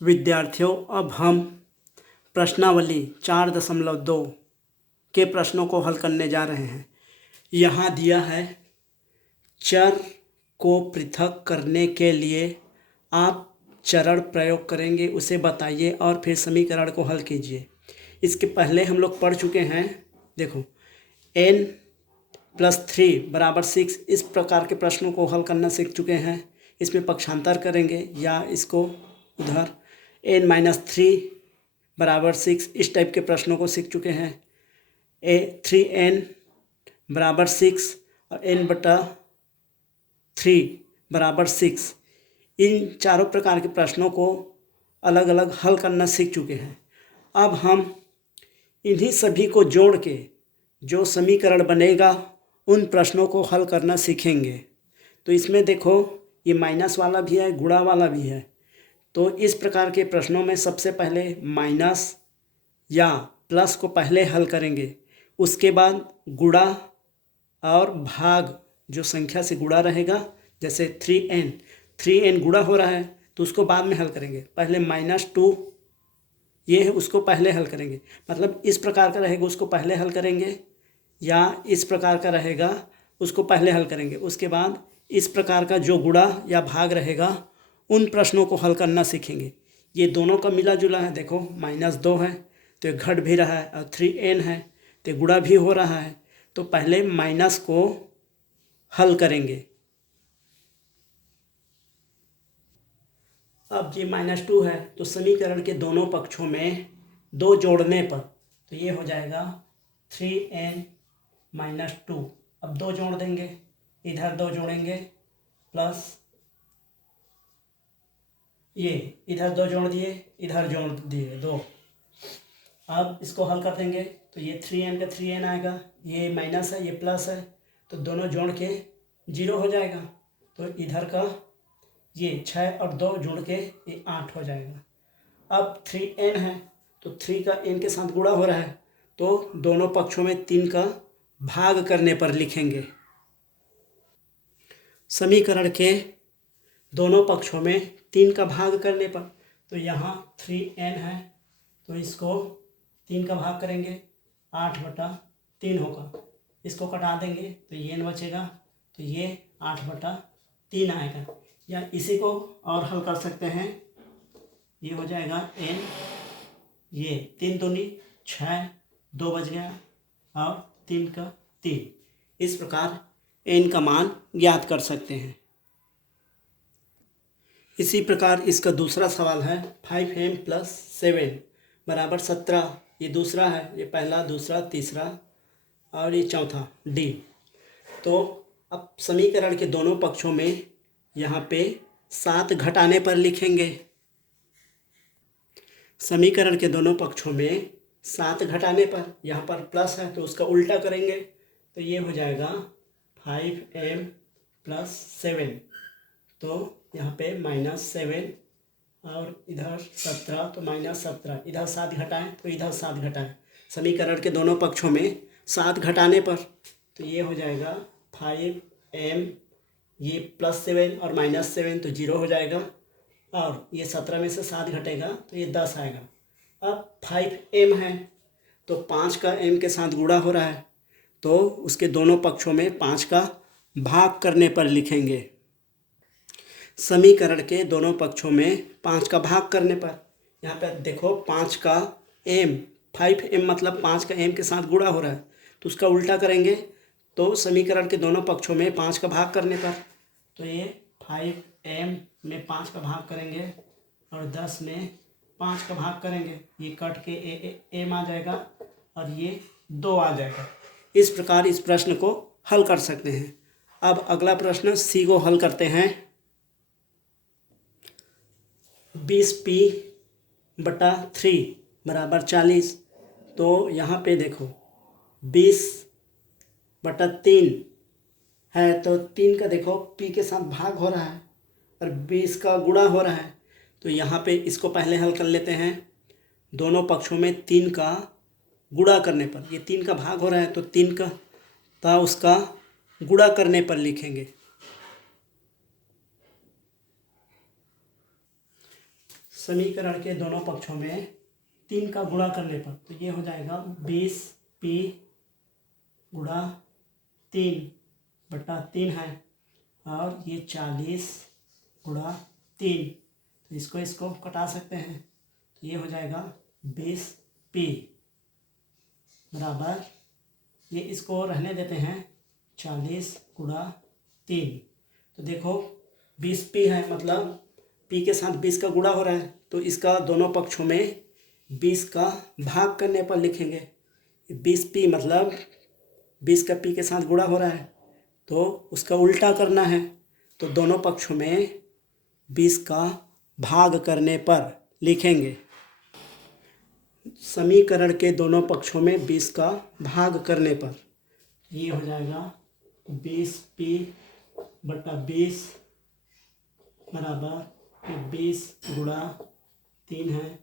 विद्यार्थियों, अब हम प्रश्नावली 4.2 के प्रश्नों को हल करने जा रहे हैं। यहाँ दिया है, चर को पृथक करने के लिए आप चरण प्रयोग करेंगे, उसे बताइए और फिर समीकरण को हल कीजिए। इसके पहले हम लोग पढ़ चुके हैं। देखो, n+3 = 6 इस प्रकार के प्रश्नों को हल करना सीख चुके हैं। इसमें पक्षांतर करेंगे या इसको उधर n-3 = 6 इस टाइप के प्रश्नों को सीख चुके हैं। 3n = 6 और n/3 = 6 इन चारों प्रकार के प्रश्नों को अलग अलग हल करना सीख चुके हैं। अब हम इन्हीं सभी को जोड़ के जो समीकरण बनेगा उन प्रश्नों को हल करना सीखेंगे। तो इसमें देखो, ये माइनस वाला भी है, गुणा वाला भी है। तो इस प्रकार के प्रश्नों में सबसे पहले माइनस या प्लस को पहले हल करेंगे, उसके बाद गुणा और भाग जो संख्या से गुणा रहेगा, जैसे 3n गुणा हो रहा है तो उसको बाद में हल करेंगे। पहले -2 ये है, उसको पहले हल करेंगे। मतलब इस प्रकार का रहेगा उसको पहले हल करेंगे, या इस प्रकार का रहेगा उसको पहले हल करेंगे। उसके बाद इस प्रकार का जो गुणा या भाग रहेगा उन प्रश्नों को हल करना सीखेंगे। ये दोनों का मिला जुला है। देखो, -2 है तो ये घट भी रहा है, और 3n है तो गुणा भी हो रहा है। तो पहले माइनस को हल करेंगे। अब ये -2 है तो समीकरण के दोनों पक्षों में 2 जोड़ने पर तो ये हो जाएगा 3n-2। अब 2 जोड़ देंगे, इधर 2 जोड़ेंगे, प्लस ये इधर 2 जोड़ दिए, इधर जोड़ दिए 2। अब इसको हल कर देंगे तो ये 3n का 3n आएगा, ये माइनस है ये प्लस है, तो दोनों जोड़ के 0 हो जाएगा। तो इधर का ये 6 और 2 जोड़ के ये 8 हो जाएगा। अब 3n है तो 3 का n के साथ गुणा हो रहा है, तो दोनों पक्षों में 3 का भाग करने पर लिखेंगे। समीकरण के दोनों पक्षों में 3 का भाग करने पर तो यहाँ 3n है तो इसको 3 का भाग करेंगे, 8/3 होगा। इसको कटा देंगे तो ये n बचेगा, तो ये 8/3 आएगा। या इसी को और हल कर सकते हैं, ये हो जाएगा n, ये 3 दूनी 6, 2 बच गया और 3 का 3। इस प्रकार n का मान ज्ञात कर सकते हैं। इसी प्रकार इसका दूसरा सवाल है 5m + 7 = 17। ये दूसरा है, ये पहला, दूसरा, तीसरा और ये चौथा D। तो अब समीकरण के दोनों पक्षों में यहाँ पे 7 घटाने पर लिखेंगे। समीकरण के दोनों पक्षों में 7 घटाने पर यहाँ पर प्लस है तो उसका उल्टा करेंगे, तो ये हो जाएगा 5m + 7। तो यहाँ पे -7 और इधर 17 तो -17, इधर 7 घटाएं तो इधर 7 घटाएं। समीकरण के दोनों पक्षों में 7 घटाने पर तो ये हो जाएगा 5m, ये +7 और -7 तो 0 हो जाएगा, और ये 17 में से 7 घटेगा तो ये 10 आएगा। अब 5m है तो 5 का m के साथ गुणा हो रहा है, तो उसके दोनों पक्षों में 5 का भाग करने पर लिखेंगे। समीकरण के दोनों पक्षों में 5 का भाग करने पर यहाँ पे देखो, 5 का m, 5m मतलब 5 का m के साथ गुणा हो रहा है तो उसका उल्टा करेंगे। तो समीकरण के दोनों पक्षों में 5 का भाग करने पर तो ये 5m में 5 का भाग करेंगे और 10 में 5 का भाग करेंगे, ये कट के m आ जाएगा और ये 2 आ जाएगा। इस प्रकार इस प्रश्न को हल कर सकते हैं। अब अगला प्रश्न C को हल करते हैं। 20p/3 = 40। तो यहाँ पे देखो 20/3 है तो 3 का देखो p के साथ भाग हो रहा है और 20 का गुणा हो रहा है, तो यहाँ पे इसको पहले हल कर लेते हैं। दोनों पक्षों में 3 का गुणा करने पर, ये 3 का भाग हो रहा है तो 3 का उसका गुणा करने पर लिखेंगे। समीकरण के दोनों पक्षों में 3 का गुणा करने पर, तो ये हो जाएगा 20p गुणा 3/3 है, और ये 40 गुणा 3, तो इसको कटा सकते हैं, तो ये हो जाएगा 20p बराबर, ये इसको रहने देते हैं 40 गुणा 3, तो देखो 20p है, मतलब p के साथ 20 का गुणा हो रहा है, तो इसका दोनों पक्षों में 20 का भाग करने पर लिखेंगे। 20p मतलब 20 का p के साथ गुणा हो रहा है, तो उसका उल्टा करना है, तो दोनों पक्षों में 20 का भाग करने पर लिखेंगे। समीकरण के दोनों पक्षों में 20 का भाग करने पर ये हो जाएगा 20p/20 बराबर 20 गुणा 3 है,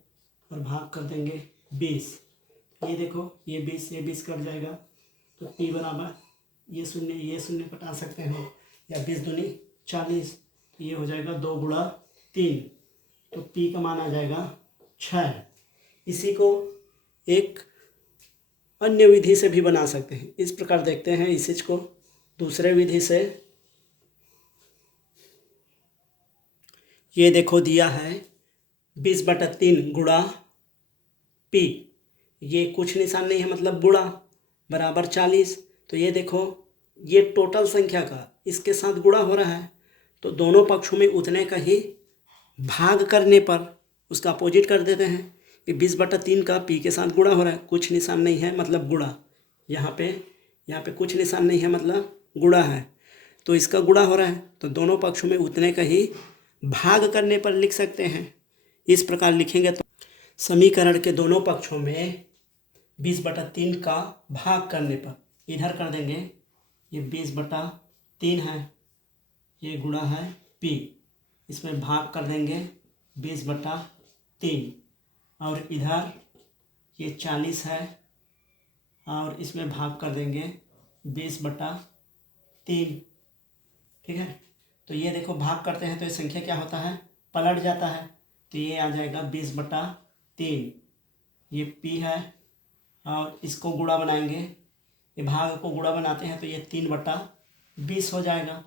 और भाग कर देंगे 20। ये देखो ये 20 कट जाएगा, तो p बराबर ये शून्य कटा सकते हैं, या 20 दूनी 40, तो ये हो जाएगा 2 गुणा 3, तो p का मान आ जाएगा 6। इसी को एक अन्य विधि से भी बना सकते हैं। इस प्रकार देखते हैं इस चीज को दूसरे विधि से। ये देखो दिया है 20/3 गुणा p, ये कुछ निशान नहीं है मतलब गुणा, बराबर 40, तो ये देखो ये टोटल संख्या का इसके साथ गुणा हो रहा है, तो दोनों पक्षों में उतने का ही भाग करने पर उसका अपोजिट कर देते हैं। ये 20/3 का p के साथ गुणा हो रहा है, कुछ निशान नहीं है मतलब गुणा, यहाँ पे कुछ निशान नहीं है मतलब गुणा है, तो इसका गुणा हो रहा है, तो दोनों पक्षों में उतने का ही भाग करने पर लिख सकते हैं। इस प्रकार लिखेंगे तो समीकरण के दोनों पक्षों में 20/3 का भाग करने पर इधर कर देंगे, ये 20/3 है, ये गुणा है p, इसमें भाग कर देंगे 20/3, और इधर ये 40 है, और इसमें भाग कर देंगे 20/3। ठीक है, तो ये देखो भाग करते हैं तो ये संख्या क्या होता है, पलट जाता है, तो ये आ जाएगा 20/3, ये p है, और इसको गुणा बनाएंगे, ये भाग को गुणा बनाते हैं तो ये 3/20 हो जाएगा,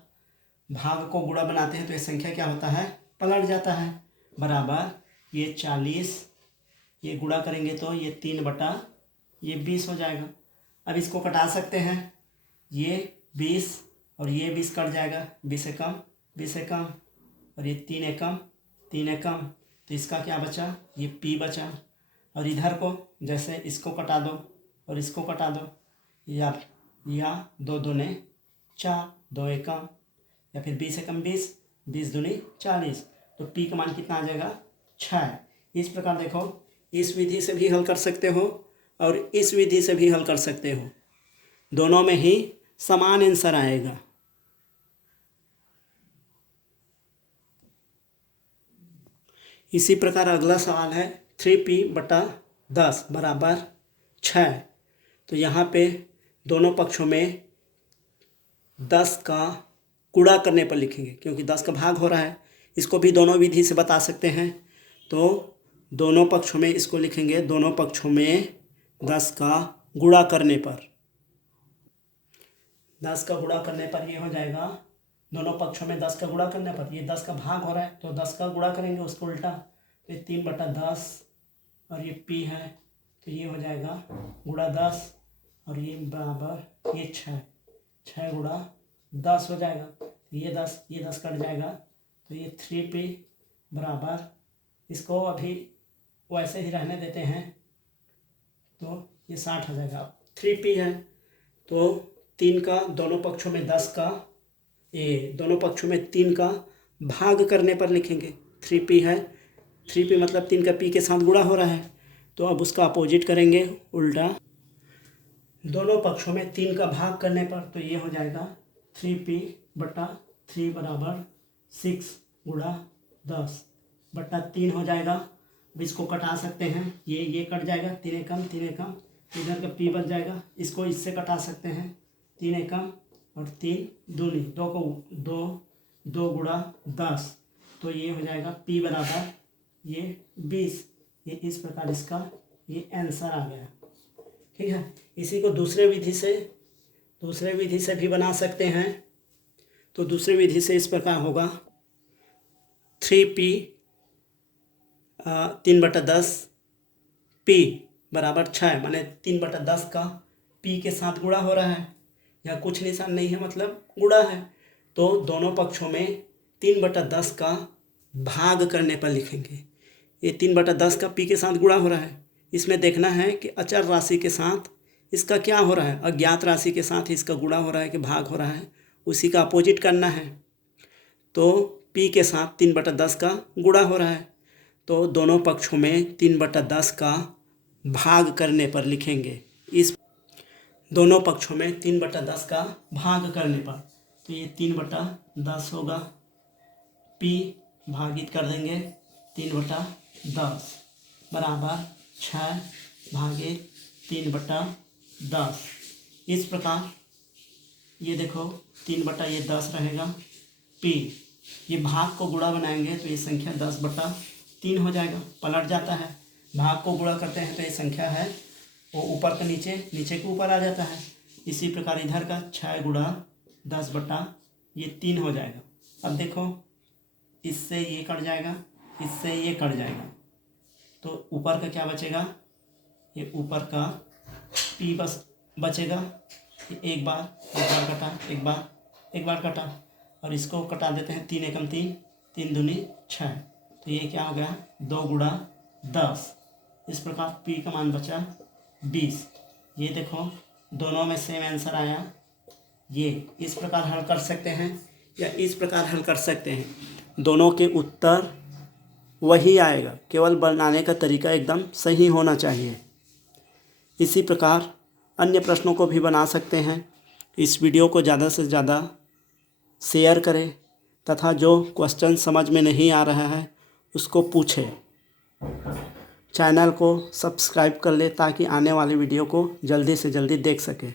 भाग को गुणा बनाते हैं तो ये संख्या क्या होता है, पलट जाता है, बराबर ये 40, ये गुणा करेंगे तो ये 3/20 हो जाएगा। अब इसको कटा सकते हैं, ये 20 और ये 20 कट जाएगा, 20 से कम, और ये 3 एकम, तो इसका क्या बचा, ये p बचा, और इधर को जैसे इसको कटा दो और इसको कटा दो, या 2 दूने 4, 2 एकम, या फिर 20 एकम 20, 20 दूनी 40, तो p का मान कितना आ जाएगा, 6। इस प्रकार देखो इस विधि से भी हल कर सकते हो और इस विधि से भी हल कर सकते हो, दोनों में ही समान आंसर आएगा। इसी प्रकार अगला सवाल है 3p/10 बराबर 6, तो यहाँ पे दोनों पक्षों में 10 का गुणा करने पर लिखेंगे, क्योंकि 10 का भाग हो रहा है। इसको भी दोनों विधि से बता सकते हैं, तो दोनों पक्षों में इसको लिखेंगे, दोनों पक्षों में 10 का गुणा करने पर, 10 का गुणा करने पर ये हो जाएगा, दोनों पक्षों में 10 का गुणा करने पर, ये 10 का भाग हो रहा है तो 10 का गुणा करेंगे उसको उल्टा, तो ये 3/10, और ये p है, तो ये हो जाएगा गुणा 10, और ये बराबर ये 6 गुणा 10 हो जाएगा, तो ये 10 कट जाएगा, तो ये 3p बराबर, इसको अभी वैसे ही रहने देते हैं, तो ये 60 हो जाएगा। 3p है तो 3 का दोनों पक्षों में 10 का, ये दोनों पक्षों में 3 का भाग करने पर लिखेंगे। 3p है, 3p मतलब 3 का p के साथ गुणा हो रहा है, तो अब उसका अपोजिट करेंगे उल्टा, दोनों पक्षों में 3 का भाग करने पर, तो ये हो जाएगा 3p/3 बराबर 6 गुणा 10/3 हो जाएगा। अब इसको कटा सकते हैं, ये कट जाएगा, 3 एकम, इधर का p बच जाएगा, इसको इससे कटा सकते हैं, 3 एकम और 3 दूनी, 2 गुणा 10, तो ये हो जाएगा p बराबर ये 20, ये इस प्रकार इसका ये आंसर आ गया। ठीक है, इसी को दूसरे विधि से भी बना सकते हैं। तो दूसरी विधि से इस प्रकार होगा 3p 3/10 p बराबर 6, माने 3/10 का p के साथ गुणा हो रहा है। यहाँ कुछ निशान नहीं है, मतलब गुणा है। तो दोनों पक्षों में 3/10 का भाग करने पर लिखेंगे। ये 3/10 का p के साथ गुणा हो रहा है। इसमें देखना है कि अचर राशि के साथ इसका क्या हो रहा है, अज्ञात राशि के साथ इसका गुणा हो रहा है कि भाग हो रहा है, उसी का अपोजिट करना है। तो p के साथ 3/10 का गुणा हो रहा है, तो दोनों पक्षों में 3/10 का भाग करने पर लिखेंगे। इस दोनों पक्षों में 3/10 का भाग करने पर, तो ये 3/10 होगा, p भागित कर देंगे 3/10 बराबर 6 भागे 3/10। इस प्रकार ये देखो 3/10 रहेगा, p ये भाग को गुणा बनाएंगे तो ये संख्या 10/3 हो जाएगा, पलट जाता है। भाग को गुणा करते हैं तो ये संख्या है वो ऊपर का नीचे, नीचे के ऊपर आ जाता है। इसी प्रकार इधर का 6 गुणा 10/3 हो जाएगा। अब देखो इससे ये कट जाएगा, इससे ये कट जाएगा, तो ऊपर का क्या बचेगा, ये ऊपर का p बस बचेगा। एक बार कटा, एक बार कटा, और इसको कटा देते हैं 3 एकम 3, 3 दूनी 6, तो ये क्या हो गया 2 गुणा 10। इस प्रकार p का मान बचा 20। ये देखो दोनों में सेम आंसर आया। ये इस प्रकार हल कर सकते हैं या इस प्रकार हल कर सकते हैं, दोनों के उत्तर वही आएगा, केवल बनाने का तरीका एकदम सही होना चाहिए। इसी प्रकार अन्य प्रश्नों को भी बना सकते हैं। इस वीडियो को ज़्यादा से ज़्यादा शेयर करें तथा जो क्वेश्चन समझ में नहीं आ रहा है उसको पूछें। चैनल को सब्सक्राइब कर ले ताकि आने वाली वीडियो को जल्दी से जल्दी देख सकें।